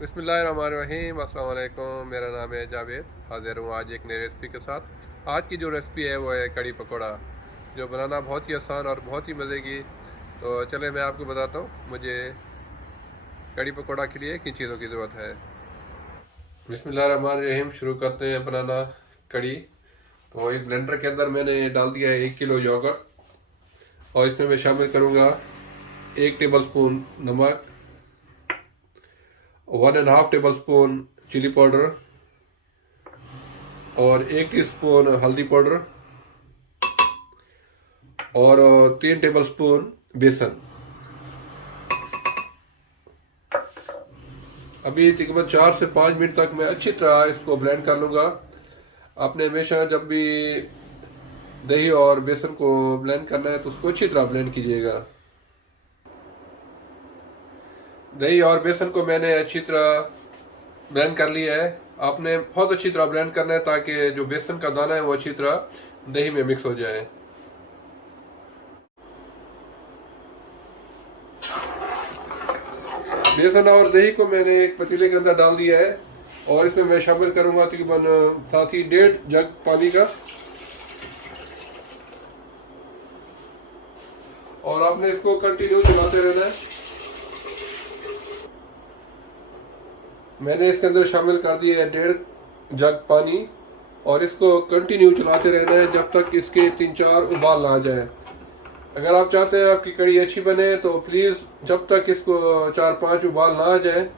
बिस्मिल्लाहिर्रहमानिर्रहीम। अस्सलाम वालेकुम। मेरा नाम है जावेद। हाजिर हूँ आज एक नई रेसिपी के साथ। आज की जो रेसिपी है वो है कड़ी पकौड़ा, जो बनाना बहुत ही आसान और बहुत ही मज़े की। तो चले मैं आपको बताता हूँ मुझे कड़ी पकौड़ा के लिए किन चीज़ों की ज़रूरत है। बिस्मिल्लाहिर्रहमानिर्रहीम। शुरू करते हैं बनाना कड़ी। तो एक ब्लेंडर के अंदर मैंने डाल दिया है 1 किलो योगर्ट, और इसमें मैं शामिल करूँगा 1 टेबल स्पून नमक, 1.5 टेबल स्पून चिली पाउडर और 1 टीस्पून हल्दी पाउडर और 3 टेबल स्पून बेसन। अभी तकरीबन 4 से 5 मिनट तक मैं अच्छी तरह इसको ब्लेंड कर लूँगा। आपने हमेशा जब भी दही और बेसन को ब्लेंड करना है तो उसको अच्छी तरह ब्लेंड कीजिएगा। दही और बेसन को मैंने अच्छी तरह ब्लेंड कर लिया है। आपने बहुत अच्छी तरह ब्लेंड करना है ताकि जो बेसन का दाना है वो अच्छी तरह दही में मिक्स हो जाए। बेसन और दही को मैंने एक पतीले के अंदर डाल दिया है और इसमें मैं शामिल करूंगा तकरीबन साथ ही 1.5 जग पानी का। और आपने इसको कंटिन्यू चलाते रहना है। मैंने इसके अंदर शामिल कर दिया है 1.5 जग पानी और इसको कंटिन्यू चलाते रहना है जब तक इसके 3-4 उबाल ना आ जाए। अगर आप चाहते हैं आपकी कड़ी अच्छी बने तो प्लीज़ जब तक इसको 4-5 उबाल ना आ जाए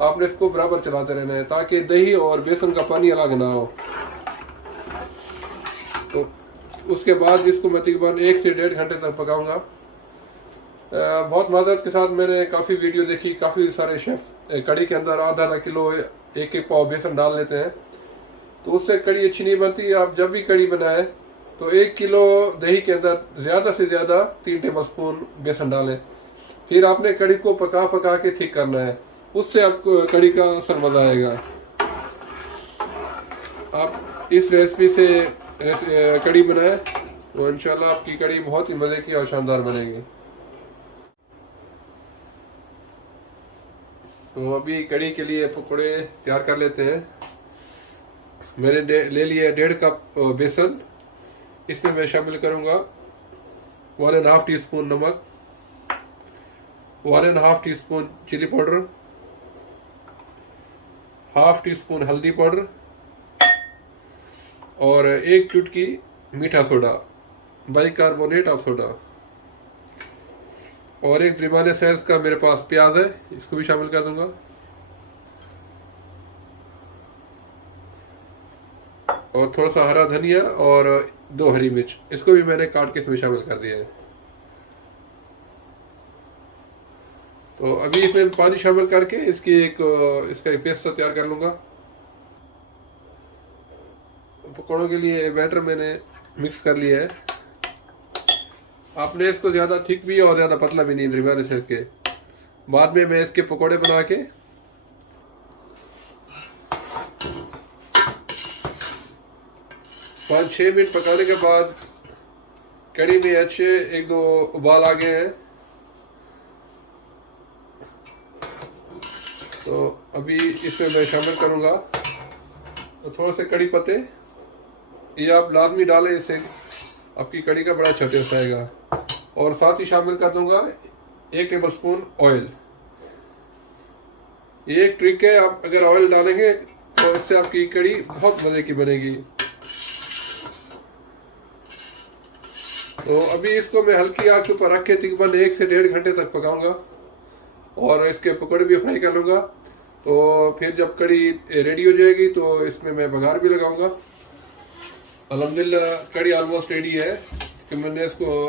आपने इसको बराबर चलाते रहना है ताकि दही और बेसन का पानी अलग ना हो। तो उसके बाद इसको मैं तकरीबन 1 से 1.5 घंटे तक पकाऊंगा। बहुत माजरत के साथ मैंने काफ़ी वीडियो देखी, काफ़ी सारे शेफ़ कड़ी के अंदर आधा किलो 1-1 पाव बेसन डाल लेते हैं, तो उससे कड़ी अच्छी नहीं बनती। आप जब भी कड़ी बनाए तो 1 किलो दही के अंदर ज़्यादा से ज़्यादा 3 टेबल स्पून बेसन डालें। फिर आपने कड़ी को पका पका के ठीक करना है, उससे आपको कड़ी का असर मज़ा आएगा। आप इस रेसिपी से कड़ी बनाए तो इंशाल्लाह आपकी कड़ी बहुत ही मज़े की और शानदार बनेगी। तो अभी कड़ी के लिए पकौड़े तैयार कर लेते हैं। मैंने ले लिया 1.5 कप बेसन। इसमें मैं शामिल करूंगा 1.5 टीस्पून नमक, 1.5 टीस्पून चिली पाउडर, 1/2 टीस्पून हल्दी पाउडर और 1 चुटकी मीठा सोडा, बाइकार्बोनेट ऑफ सोडा, और एक दरमियाने साइज का मेरे पास प्याज है, इसको भी शामिल कर दूंगा। और थोड़ा सा हरा धनिया और 2 हरी मिर्च, इसको भी मैंने काट के इसमें शामिल कर दिया है। तो अभी इसमें पानी शामिल करके इसका एक पेस्ट तैयार कर लूँगा। पकौड़ों के लिए बैटर मैंने मिक्स कर लिया है। आपने इसको ज़्यादा थिक भी और ज़्यादा पतला भी नहीं, दरमियाने साइज के। बाद में मैं इसके पकौड़े बना के 5-6 मिनट पकाने के बाद कड़ी में अच्छे 1-2 उबाल आ गए हैं। तो अभी इसमें मैं शामिल करूंगा तो थोड़े से कड़ी पत्ते, ये आप लाजमी डालें, इससे आपकी कड़ी का बड़ा अच्छा टेस्ट आएगा। और साथ ही शामिल कर दूंगा 1 टेबल स्पून ऑयल। ये एक ट्रिक है, आप अगर ऑयल डालेंगे तो इससे आपकी कड़ी बहुत मज़े की बनेगी। तो अभी इसको मैं हल्की आग के ऊपर रख के तकरीबन 1 से 1.5 घंटे तक पकाऊंगा और इसके पकौड़े भी फ्राई कर लूँगा। तो फिर जब कड़ी रेडी हो जाएगी तो इसमें मैं बघार भी लगाऊंगा। अल्हम्दुलिल्लाह कड़ी ऑलमोस्ट रेडी है कि मैंने इसको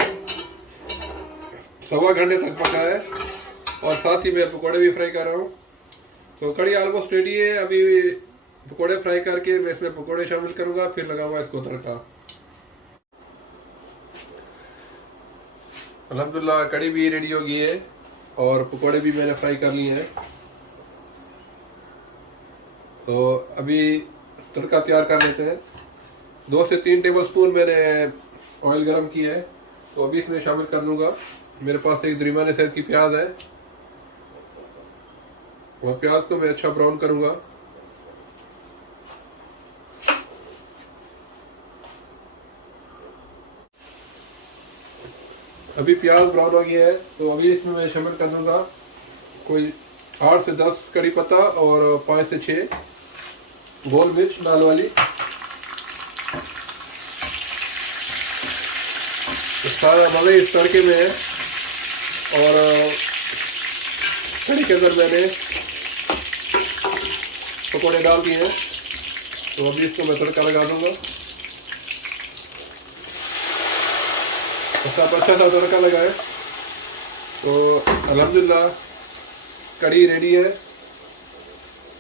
1.25 घंटे तक पकाया है और साथ ही मैं पकौड़े भी फ्राई कर रहा हूँ। तो कड़ी ऑलमोस्ट रेडी है। अभी पकौड़े फ्राई करके मैं इसमें पकौड़े शामिल करूँगा, फिर लगाऊंगा इसको तड़का। अल्हम्दुलिल्लाह कड़ी भी रेडी हो गई है और पकौड़े भी मैंने फ्राई कर लिए हैं। तो अभी तड़का तैयार कर लेते हैं। 2 से 3 टेबल स्पून मैंने ऑयल गरम किया है, तो अभी इसमें शामिल कर दूंगा। मेरे पास एक दरमियाने साइज की प्याज है, और प्याज को मैं अच्छा ब्राउन करूंगा। अभी प्याज ब्राउन हो गया है, तो अभी इसमें मैं शामिल कर दूंगा कोई 8 से 10 कड़ी पत्ता और 5 से 6 गोल मिर्च लाल वाली। सारा मज़ा इस तड़के में है। और कड़ी के अंदर मैंने पकौड़े डाल दिए हैं, तो अभी इसको मैं तड़का लगा दूंगा। सब अच्छा सा तड़का लगाए तो अल्हम्दुलिल्लाह कड़ी रेडी है।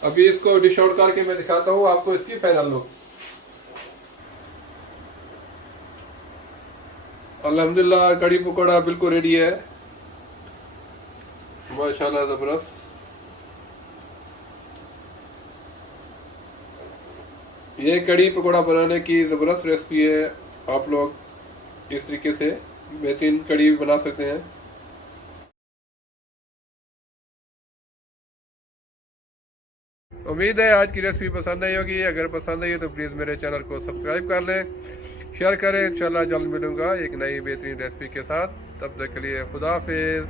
अभी इसको डिश आउट करके मैं दिखाता हूँ आपको इसकी फाइनल लुक। अल्हम्दुलिल्लाह कड़ी पकौड़ा बिल्कुल रेडी है, माशाल्लाह ज़बरदस्त। ये कड़ी पकौड़ा बनाने की ज़बरदस्त रेसिपी है। आप लोग इस तरीके से बेहतरीन कड़ी बना सकते हैं। उम्मीद है आज की रेसिपी पसंद आई होगी। अगर पसंद आई तो प्लीज़ मेरे चैनल को सब्सक्राइब कर लें, शेयर करें। इंशाल्लाह जल्द मिलूंगा एक नई बेहतरीन रेसिपी के साथ। तब तक के लिए खुदा हाफिज़।